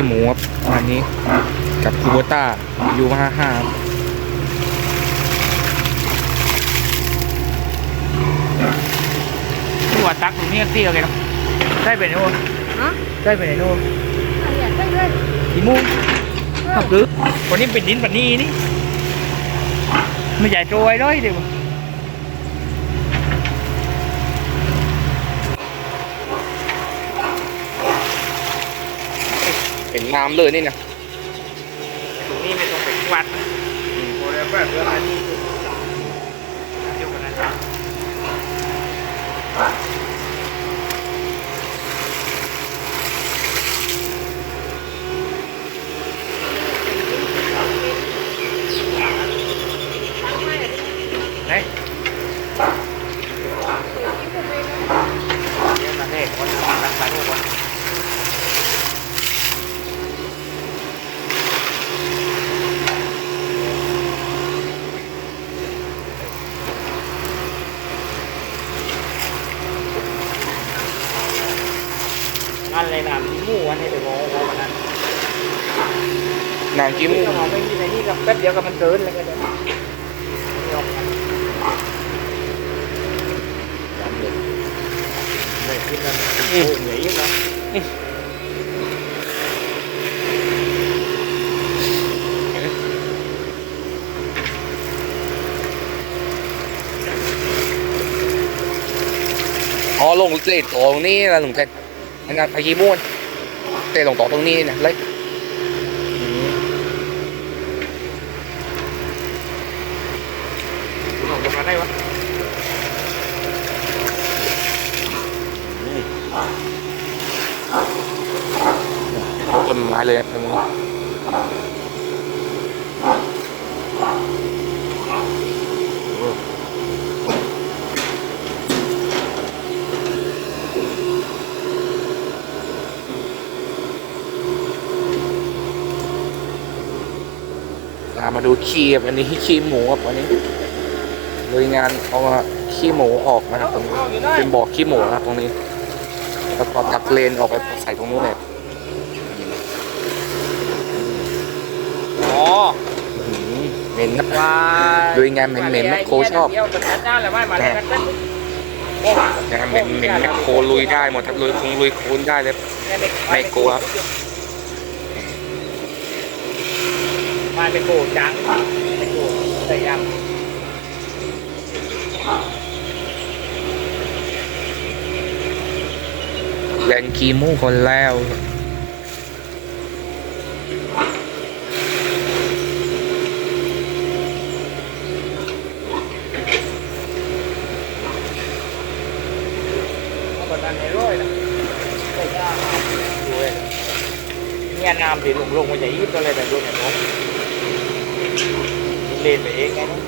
ขี้หมูครับอันนี้กับคูโบต้ายูห้าห้าที่ว่าตักตรงนี้เตี้ยเลยครับได้ไปไหนโน่นฮะได้ไปไหนโน่นอะไรอะได้เลยกี่โมุ้งขับหรือวันนี้เป็นดินแบบนี้นี่ไม่ใหญ่โจยด้วยเดี๋ยว เป็นน้ำเลยนี่นะตรงนี้ไม่ต้องเป็นวัดนะโอ้ยแบบเรื่องอะไรนี่เดียวกันนะครับไหนเดี๋ยวมาเล่คนรักษาลูกก่อนงาน อะไรนะมีหมู่วันนี้เดี๋ยวมองวันนั้นนางกิมถ้าเราไม่มีในนี่ก็แป๊บเดียวก็มันเกินเลยก็เดี๋ยวไม่ออกกันไม่ขึ้นแล้วโอ้เหนื่อยยิ่งนะอ๋อลงเลนต่อตรงนี้นะลุงเทน อันนั้นพายีม่วนเตะลงต่อตรงนี้นะเลยออกมาได้วะต้นไม้เลยตรงนี้ มาดูขี้ครับอันนี้ขี้หมูครับอันนี้โดยงานเอามาขี้หมูออกนะครับตรงนี้เป็นบ่อขี้หมูนะครับตรงนี้ แล้วก็ตักเลนออกไปใส่ตรงนู้นเลยอ๋ออื้อหือเหม็นนะว้าโดยงานเหม็นเหม็นแมคโครชอบเดี๋ยวเป็นด้านแล้วไม่มาเลยกันงานเหม็นเหม็นแมคโครลุยได้หมดครับลุยคงลุยโคลนได้เลยไม่กลัว มาเป็นโกจังเป็นโกแต่ยังแลนคีมูคนแล้วคนนั้นในร้อยนะแต่ยากดูเลยเนี่ยน้ำที่ลงลงมาจากอีกตัวเลยแต่ดูเนี่ยผม เล่นไปเองไงนะ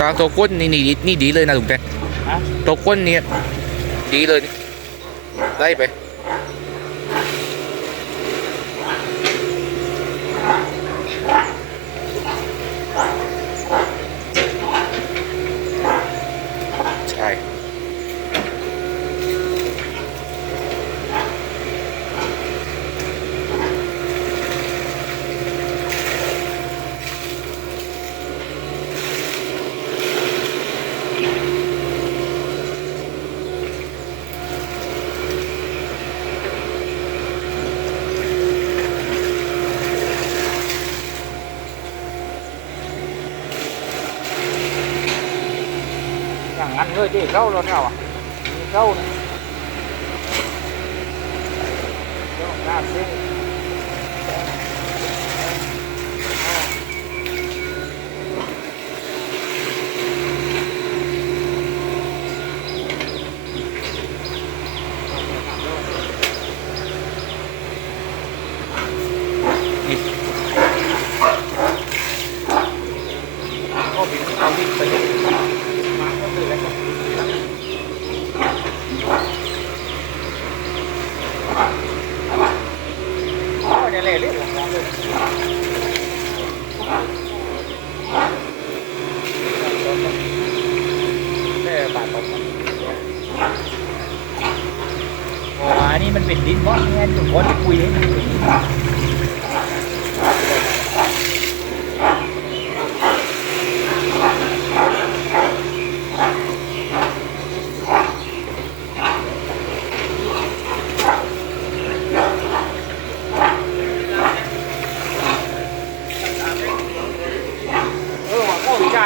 ตาตัวก้นนี่นี่นี่ดีเลยนะลุงแกฮะตัวก้นเนี่ยดีเลยนี่ไล่ไป อย่างนั้นเลยที่เข้ารถเราอะมีเข้าเนี่ยเดี๋ยวน้ำซิก็บินเอาบินไปมาก็ตื่นแล้วก็อ๋อ เนี่ยเลยเรื่องของเราเลยบาทตกอ้ยนี่มันเป็นดินบอสแง่ทุกคนคุยให้มันเป็นดินเออว่าเข้าอีกใจ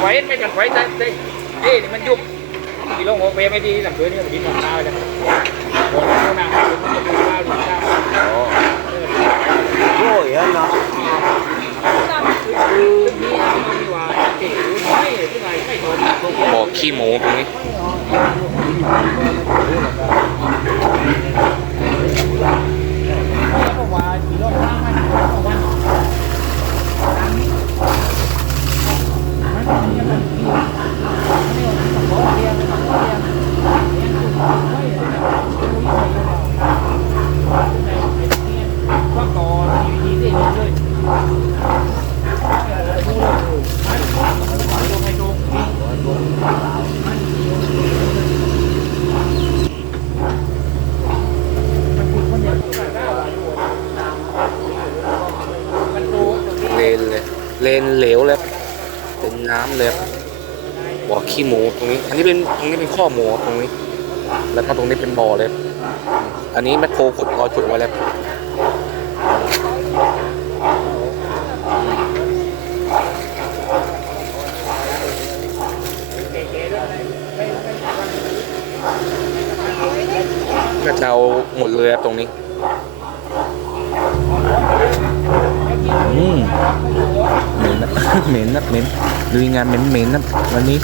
ไว้ไม่กันไว้ใจเด้เด้นี่มันยุบมี โรงโอเปไม่ดีหลังเดือนนี้มันดินหลังตาเลยโดนโดนหนักมันจะดูข้าวดูข้าว โอ้ยอันนะ บ่อขี้หมูตรงนี้ เลนเลย เลนเหลวเลย เป็นน้ำเลยบ่อขี้หมูตรงนี้ อันนี้เป็นตรงนี้เป็นข้อหมูตรงนี้ แล้วก็ตรงนี้เป็นบ่อเลย อันนี้แมคโครขุดรอยขุดไว้แล้วก็จะเอาหมดเลยครับตรงนี้ อืมเหม็นนะ เหม็นนะเหม็นลุยงานเหม็นเหม็นนะวันนี้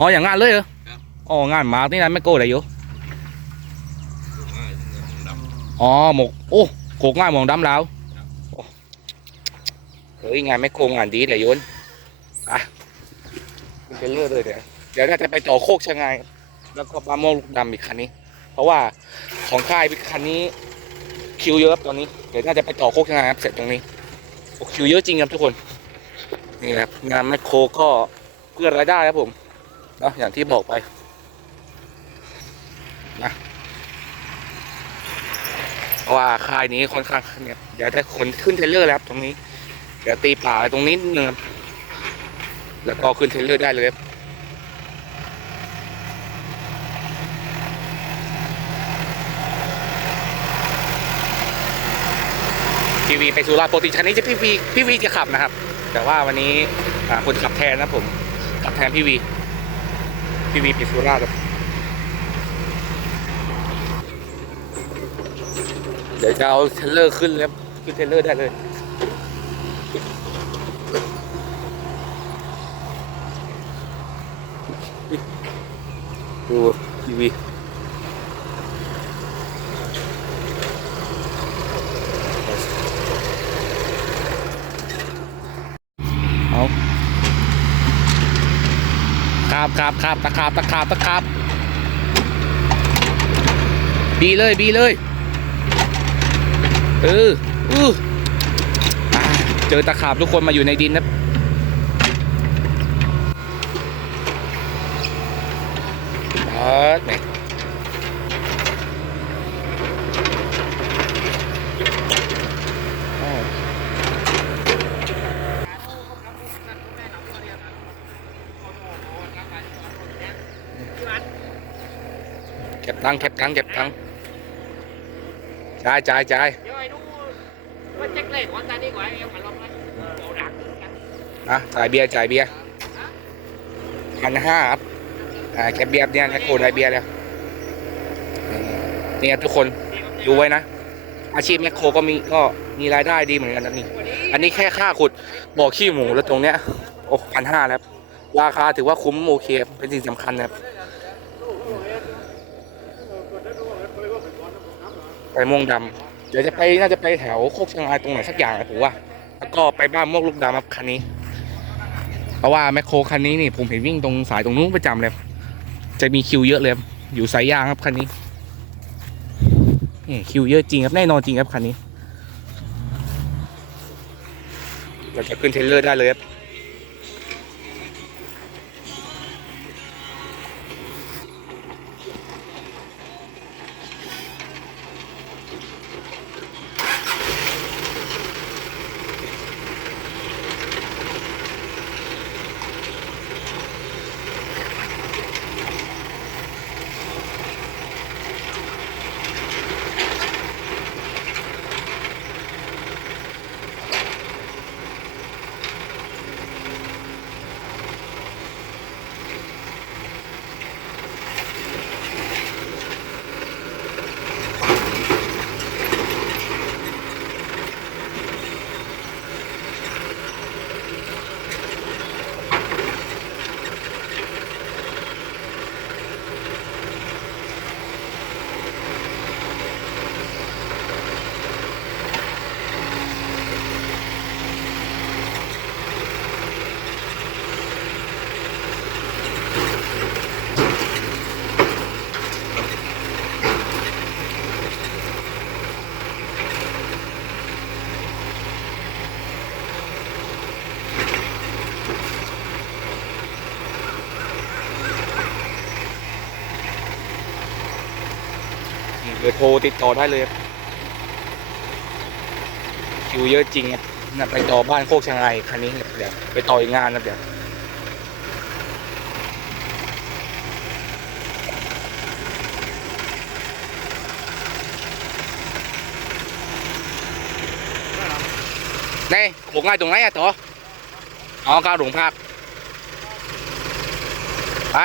อ๋ออย่างงานเลยเหรออ๋องานหมากนี่นะไม่โก้อะไรอยู่ อ๋อหมกโอ้โขกง่ายมองดำแล้วเฮ้ยงานไม่โกงงานดีเลยโยนอะมันเลือกเลยเดี๋ยวเดี๋ยวน่าจะไปต่อโคกชะไงแล้วก็บาโมงลูกดำอีกคันนี้ เพราะว่าของค่ายคันนี้ คิวเยอะครับตอนนี้เดี๋ยวน่าจะไปต่อโคกชะไงครับเสร็จตรงนี้โอ้คิวเยอะจริงครับทุกคนนี่ครับงานแมคโครก็เพื่อรายได้ครับผมเนาะอย่างที่บอกไปนะ เพราะว่าค่ายนี้ค่อนข้างเนี่ยเดี๋ยวจะขนขึ้นเทรลเลอร์แล้วครับตรงนี้เดี๋ยวตีป่าตรงนี้นิดนึงครับแล้วก็ขึ้นเทรลเลอร์ได้เลยครับพีวีไปสุราษฎร์ปกติชันนี้จะพี่วีพี่วีจะขับนะครับ แต่ว่าวันนี้คนขับแทนนะผมขับแทนพี่วีพี่วีไปสุราษฎร์ครับ เดี๋ยวจะเอาเทรลเลอร์ขึ้นแล้วขึ้นเทรลเลอร์ได้เลย ดูทีวีเอาครับครับครับตะขาบตะขาบตะขาบบีเลยบีเลย เออเอออ่าเจอตะขาบทุกคนมาอยู่ในดินนะเออแม่เก็บตังค์เก็บตังค์เก็บตังค์จ่ายจ่ายจ่าย จ๊กเล่ของตาดีกว่าเอามาลองเลยเอาดักอะจ่ายเบียร์จ่ายเบียร์พันห้าครับอ่าแคบเบียร์เนี่ยแคโกได้เบียร์แล้วนี่ครับทุกคนดูไว้นะ อาชีพแมคโครก็มีก็มีรายได้ดีเหมือนกันนะนี่อันนี้แค่ค่าขุดบ่อขี้หมูแล้วตรงเนี้ยโอ้พันห้าแล้วราคาถือว่าคุ้มโอเคเป็นสิ่งสำคัญนะครับไปม่วงดำ ดี๋ยวจะไปน่าจะไปแถวโคกชียงรายตรงไหนสักอย่างนะผมว่า แล้วก็ไปบ้านมวงลูกดำครับคันนี้ เพราะว่าแมคโครคันนี้นี่ผมเห็นวิ่งตรงสายตรงนู้นประจำเลย จะมีคิวเยอะเลยอยู่สายยางครับคันนี้นี่คิวเยอะจริงครับแน่นอนจริงครับคันนี้เราจะขึ้นเทรลเลอร์ได้เลยครับ นี่เบอโทรติดต่อได้เลยคิวเยอะจริงนะไปต่อบ้านโคกชางไงคันนี้เดี๋ยวไปต่ออีกงานนะเดี๋ยวนี่ผมง่ายตรงไหนอะต่ออ๋อก้าวหลวงภาคไป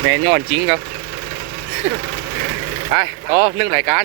แม่นย้อนจริงครับ ไปต่อหนึ่งรายการ